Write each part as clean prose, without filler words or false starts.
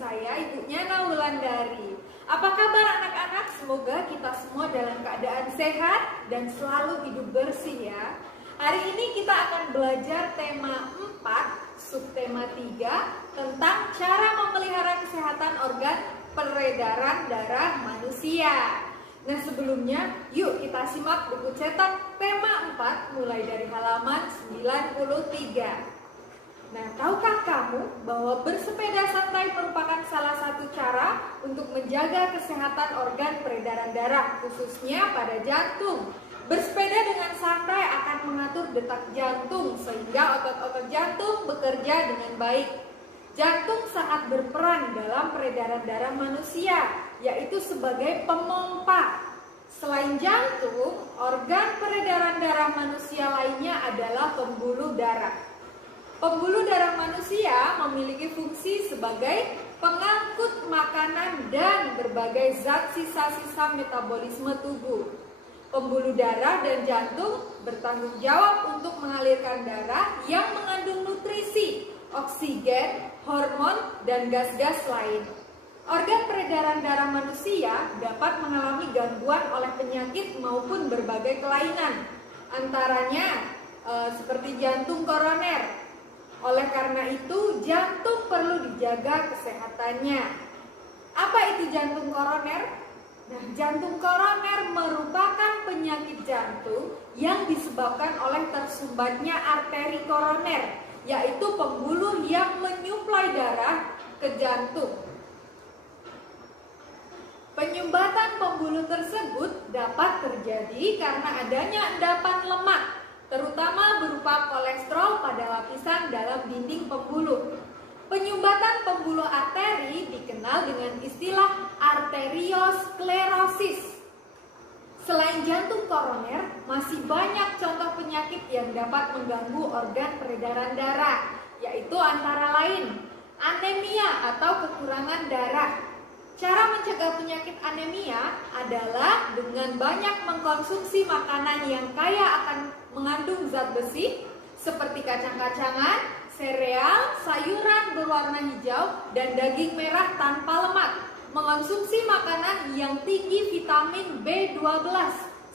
saya, ibunya Wulandari. Apa kabar anak-anak? Semoga kita semua dalam keadaan sehat dan selalu hidup bersih ya. Hari ini kita akan belajar tema 4, subtema 3 tentang cara memelihara kesehatan organ peredaran darah manusia. Nah sebelumnya, yuk kita simak buku cetak tema 4 mulai dari halaman 93. Nah, tahukah kamu bahwa bersepeda santai merupakan salah satu cara untuk menjaga kesehatan organ peredaran darah, khususnya pada jantung. Bersepeda dengan santai akan mengatur detak jantung sehingga otot-otot jantung bekerja dengan baik. Jantung sangat berperan dalam peredaran darah manusia, yaitu sebagai pemompa. Selain jantung, organ peredaran darah manusia lainnya adalah pembuluh darah. Pembuluh darah manusia memiliki fungsi sebagai pengangkut makanan dan berbagai zat sisa-sisa metabolisme tubuh. Pembuluh darah dan jantung bertanggung jawab untuk mengalirkan darah yang mengandung nutrisi, oksigen, hormon, dan gas-gas lain. Organ peredaran darah manusia dapat mengalami gangguan oleh penyakit maupun berbagai kelainan, antaranya seperti jantung koroner. Oleh karena itu, jantung perlu dijaga kesehatannya. Apa itu jantung koroner? Nah, jantung koroner merupakan penyakit jantung yang disebabkan oleh tersumbatnya arteri koroner, yaitu pembuluh yang menyuplai darah ke jantung. Penyumbatan pembuluh tersebut dapat terjadi karena adanya endapan lemak, terutama berupa kolesterol pada lapisan dalam dinding pembuluh. Penyumbatan pembuluh arteri dikenal dengan istilah arteriosklerosis. Selain jantung koroner, masih banyak contoh penyakit yang dapat mengganggu organ peredaran darah, yaitu antara lain anemia atau kekurangan darah. Cara mencegah penyakit anemia adalah dengan banyak mengkonsumsi makanan yang kaya akan mengandung zat besi seperti kacang-kacangan, sereal, sayuran berwarna hijau, dan daging merah tanpa lemak. Mengonsumsi makanan yang tinggi vitamin B12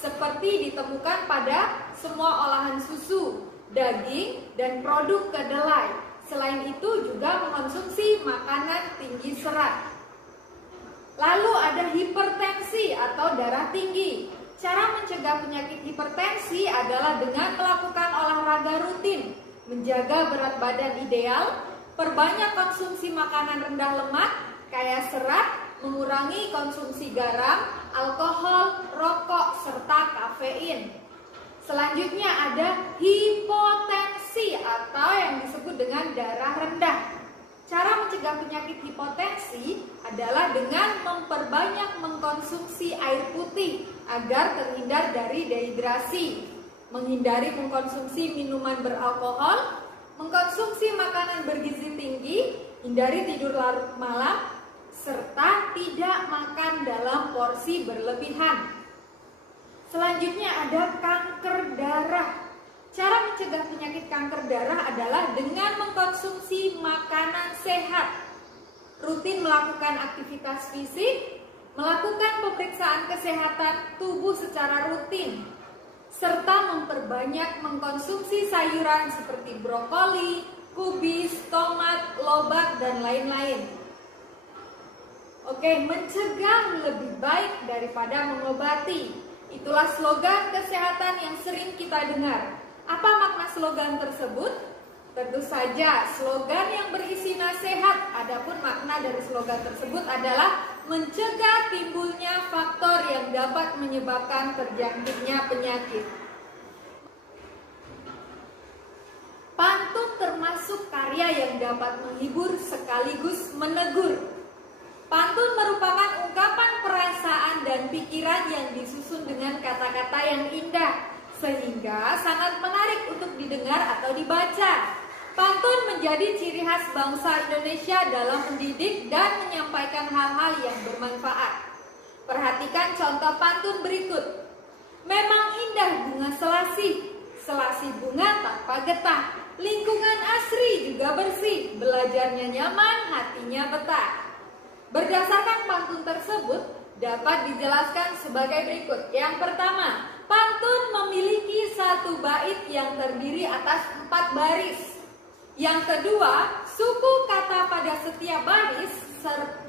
seperti ditemukan pada semua olahan susu, daging, dan produk kedelai. Selain itu juga mengonsumsi makanan tinggi serat. Lalu ada hipertensi atau darah tinggi. Cara mencegah penyakit hipertensi adalah dengan melakukan olahraga rutin, menjaga berat badan ideal, perbanyak konsumsi makanan rendah lemak, kaya serat, mengurangi konsumsi garam, alkohol, rokok, serta kafein. Selanjutnya ada hipotensi atau yang disebut dengan darah rendah. Cara mencegah penyakit hipotensi adalah dengan memperbanyak mengkonsumsi air putih agar terhindar dari dehidrasi, menghindari mengkonsumsi minuman beralkohol, mengkonsumsi makanan bergizi tinggi, hindari tidur larut malam, serta tidak makan dalam porsi berlebihan. Selanjutnya ada kanker darah. Cara mencegah penyakit kanker darah adalah dengan mengkonsumsi makanan sehat, rutin melakukan aktivitas fisik, melakukan pemeriksaan kesehatan tubuh secara rutin, serta memperbanyak mengkonsumsi sayuran seperti brokoli, kubis, tomat, lobak, dan lain-lain. Oke, mencegah lebih baik daripada mengobati. Itulah slogan kesehatan yang sering kita dengar. Apa makna slogan tersebut? Tentu saja, slogan yang berisi nasihat. Adapun makna dari slogan tersebut adalah mencegah timbulnya faktor yang dapat menyebabkan terjangkitnya penyakit. Pantun termasuk karya yang dapat menghibur sekaligus menegur. Pantun merupakan ungkapan perasaan dan pikiran yang disusun dengan kata-kata yang indah, sehingga sangat menarik untuk didengar atau dibaca. Pantun menjadi ciri khas bangsa Indonesia dalam mendidik dan menyampaikan hal-hal yang bermanfaat. Perhatikan contoh pantun berikut. Memang indah bunga selasih, selasih bunga tanpa getah. Lingkungan asri juga bersih, belajarnya nyaman, hatinya betah. Berdasarkan pantun tersebut dapat dijelaskan sebagai berikut. Yang pertama, pantun memiliki satu bait yang terdiri atas 4 baris. Yang kedua, suku kata pada setiap baris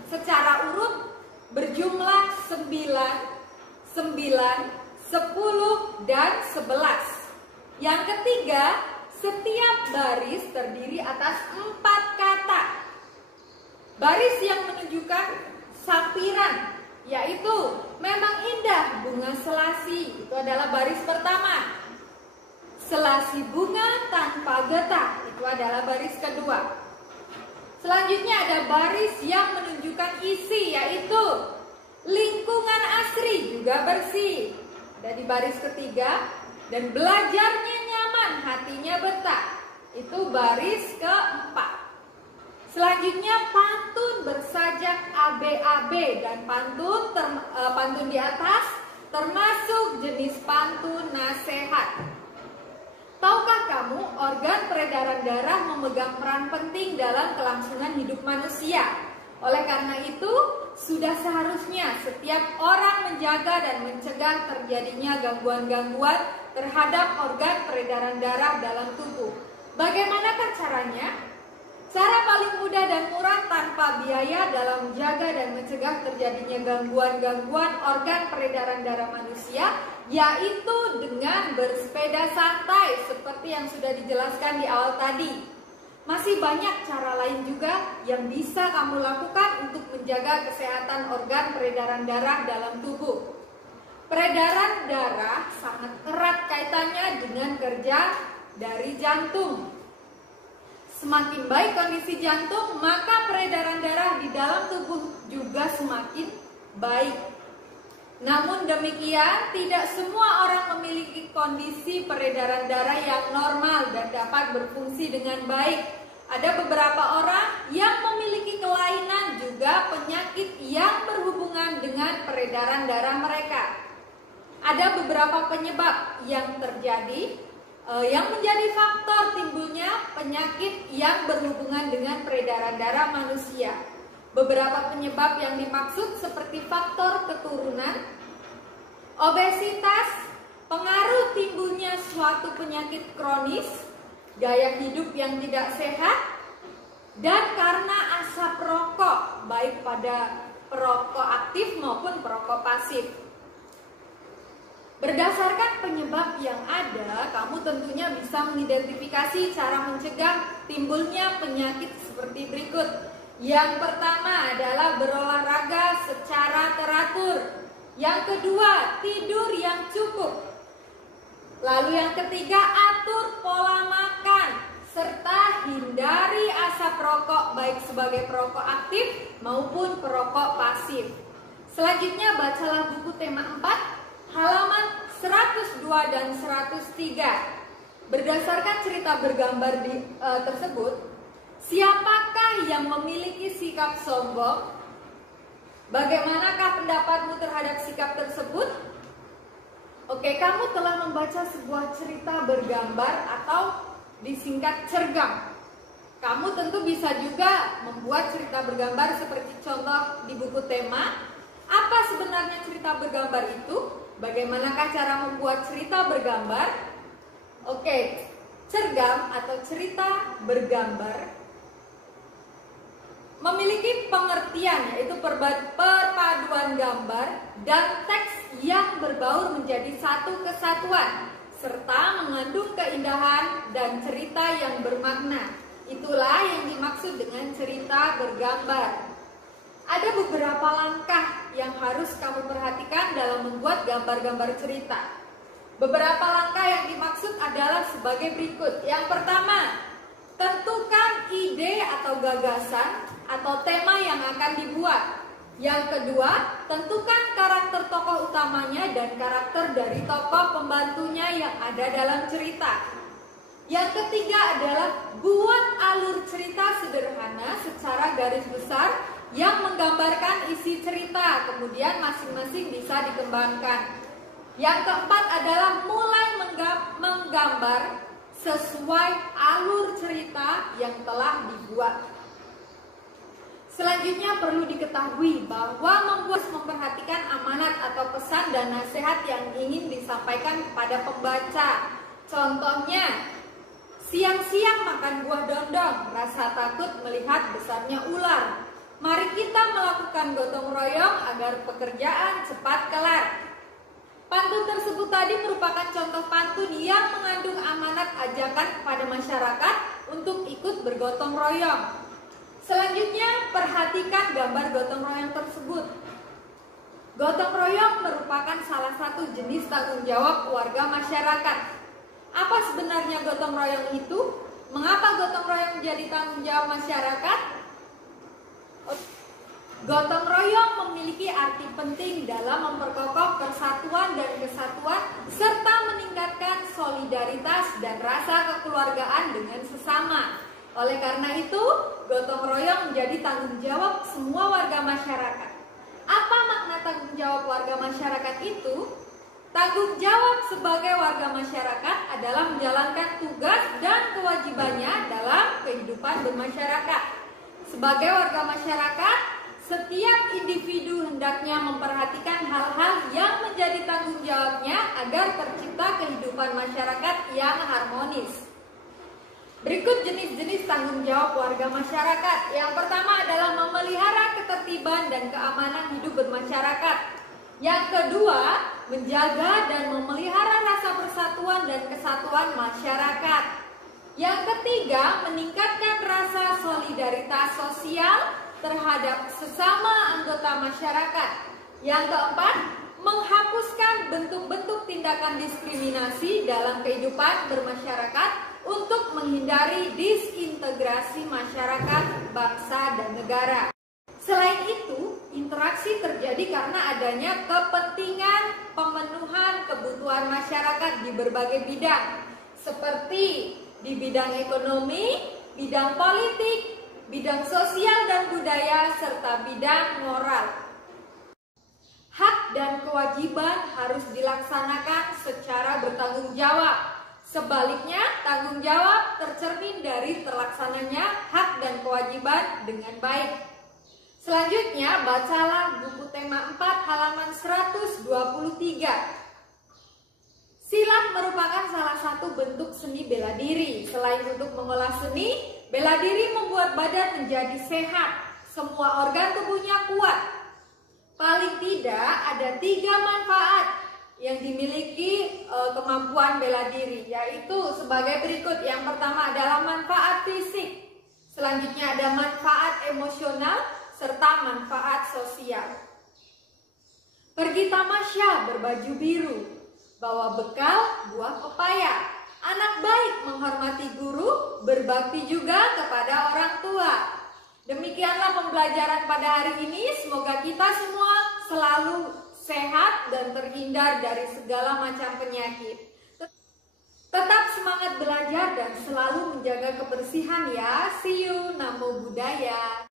secara urut berjumlah 9, 10, dan 11. Yang ketiga, setiap baris terdiri atas 4 kata. Baris yang menunjukkan sampiran, yaitu memang indah bunga selasi, itu adalah baris pertama. Selasi bunga tanpa getah, itu adalah baris kedua. Selanjutnya ada baris yang menunjukkan isi, yaitu lingkungan asri juga bersih, ada di baris ketiga. Dan belajarnya nyaman, hatinya betah, itu baris keempat. Selanjutnya pantun bersajak ABAB, dan pantun di atas termasuk jenis pantun nasihat. Tahukah kamu organ peredaran darah memegang peran penting dalam kelangsungan hidup manusia? Oleh karena itu, sudah seharusnya setiap orang menjaga dan mencegah terjadinya gangguan-gangguan terhadap organ peredaran darah dalam tubuh. Bagaimanakah caranya? Cara paling mudah dan murah tanpa biaya dalam menjaga dan mencegah terjadinya gangguan-gangguan organ peredaran darah manusia, yaitu dengan bersepeda santai seperti yang sudah dijelaskan di awal tadi. Masih banyak cara lain juga yang bisa kamu lakukan untuk menjaga kesehatan organ peredaran darah dalam tubuh. Peredaran darah sangat erat kaitannya dengan kerja dari jantung. Semakin baik kondisi jantung, maka peredaran darah di dalam tubuh juga semakin baik. Namun demikian, tidak semua orang memiliki kondisi peredaran darah yang normal dan dapat berfungsi dengan baik. Ada beberapa orang yang memiliki kelainan juga penyakit yang berhubungan dengan peredaran darah mereka. Ada beberapa penyebab yang terjadi yang menjadi faktor timbulnya penyakit yang berhubungan dengan peredaran darah manusia. Beberapa penyebab yang dimaksud seperti faktor keturunan, obesitas, pengaruh timbulnya suatu penyakit kronis, gaya hidup yang tidak sehat, dan karena asap rokok baik pada perokok aktif maupun perokok pasif. Berdasarkan penyebab yang ada, kamu tentunya bisa mengidentifikasi cara mencegah timbulnya penyakit seperti berikut. Yang pertama adalah berolahraga secara teratur. Yang kedua, tidur yang cukup. Lalu yang ketiga, atur pola makan, serta hindari asap rokok baik sebagai perokok aktif maupun perokok pasif. Selanjutnya, bacalah buku tema 4. Halaman 102 dan 103. Berdasarkan cerita bergambar tersebut, siapakah yang memiliki sikap sombong? Bagaimanakah pendapatmu terhadap sikap tersebut? Oke, kamu telah membaca sebuah cerita bergambar atau disingkat cergam. Kamu tentu bisa juga membuat cerita bergambar seperti contoh di buku tema. Apa sebenarnya cerita bergambar itu? Bagaimanakah cara membuat cerita bergambar? Oke, cergam atau cerita bergambar memiliki pengertian, yaitu perpaduan gambar dan teks yang berbaur menjadi satu kesatuan, serta mengandung keindahan dan cerita yang bermakna. Itulah yang dimaksud dengan cerita bergambar. Ada beberapa langkah yang harus kamu perhatikan dalam membuat gambar-gambar cerita. Beberapa langkah yang dimaksud adalah sebagai berikut. Yang pertama, tentukan ide atau gagasan atau tema yang akan dibuat. Yang kedua, tentukan karakter tokoh utamanya dan karakter dari tokoh pembantunya yang ada dalam cerita. Yang ketiga adalah buat alur cerita sederhana secara garis besar yang menggambarkan isi cerita, kemudian masing-masing bisa dikembangkan. Yang keempat adalah mulai menggambar sesuai alur cerita yang telah dibuat. Selanjutnya perlu diketahui bahwa memperhatikan amanat atau pesan dan nasihat yang ingin disampaikan kepada pembaca. Contohnya, siang-siang makan buah dondong, rasa takut melihat besarnya ular. Mari kita melakukan gotong royong agar pekerjaan cepat kelar. Pantun tersebut tadi merupakan contoh pantun yang mengandung amanat ajakan kepada masyarakat untuk ikut bergotong royong. Selanjutnya, perhatikan gambar gotong royong tersebut. Gotong royong merupakan salah satu jenis tanggung jawab warga masyarakat. Apa sebenarnya gotong royong itu? Mengapa gotong royong menjadi tanggung jawab masyarakat? Gotong royong memiliki arti penting dalam memperkokoh persatuan dan kesatuan serta meningkatkan solidaritas dan rasa kekeluargaan dengan sesama. Oleh karena itu, gotong royong menjadi tanggung jawab semua warga masyarakat. Apa makna tanggung jawab warga masyarakat itu? Tanggung jawab sebagai warga masyarakat adalah menjalankan tugas dan kewajibannya dalam kehidupan bermasyarakat. Sebagai warga masyarakat, setiap individu hendaknya memperhatikan hal-hal yang menjadi tanggung jawabnya agar tercipta kehidupan masyarakat yang harmonis. Berikut jenis-jenis tanggung jawab warga masyarakat. Yang pertama adalah memelihara ketertiban dan keamanan hidup bermasyarakat. Yang kedua, menjaga dan memelihara rasa persatuan dan kesatuan masyarakat. Yang ketiga, meningkatkan rasa solidaritas sosial terhadap sesama anggota masyarakat. Yang keempat, menghapuskan bentuk-bentuk tindakan diskriminasi dalam kehidupan bermasyarakat untuk menghindari disintegrasi masyarakat, bangsa, dan negara. Selain itu, interaksi terjadi karena adanya kepentingan pemenuhan kebutuhan masyarakat di berbagai bidang, seperti di bidang ekonomi, bidang politik, bidang sosial dan budaya, serta bidang moral. Hak dan kewajiban harus dilaksanakan secara bertanggung jawab. Sebaliknya, tanggung jawab tercermin dari terlaksananya hak dan kewajiban dengan baik. Selanjutnya, bacalah buku tema 4 halaman 123. Silat merupakan salah satu bentuk seni bela diri. Selain untuk mengolah seni, bela diri membuat badan menjadi sehat. Semua organ tubuhnya kuat. Paling tidak ada 3 manfaat yang dimiliki kemampuan bela diri, yaitu sebagai berikut. Yang pertama adalah manfaat fisik, selanjutnya ada manfaat emosional, serta manfaat sosial. Pergi tamasya berbaju biru, bawa bekal buah pepaya. Anak baik menghormati guru, berbakti juga kepada orang tua. Demikianlah pembelajaran pada hari ini. Semoga kita semua selalu sehat dan terhindar dari segala macam penyakit. Tetap semangat belajar dan selalu menjaga kebersihan ya. See you, Namo Buddhaya.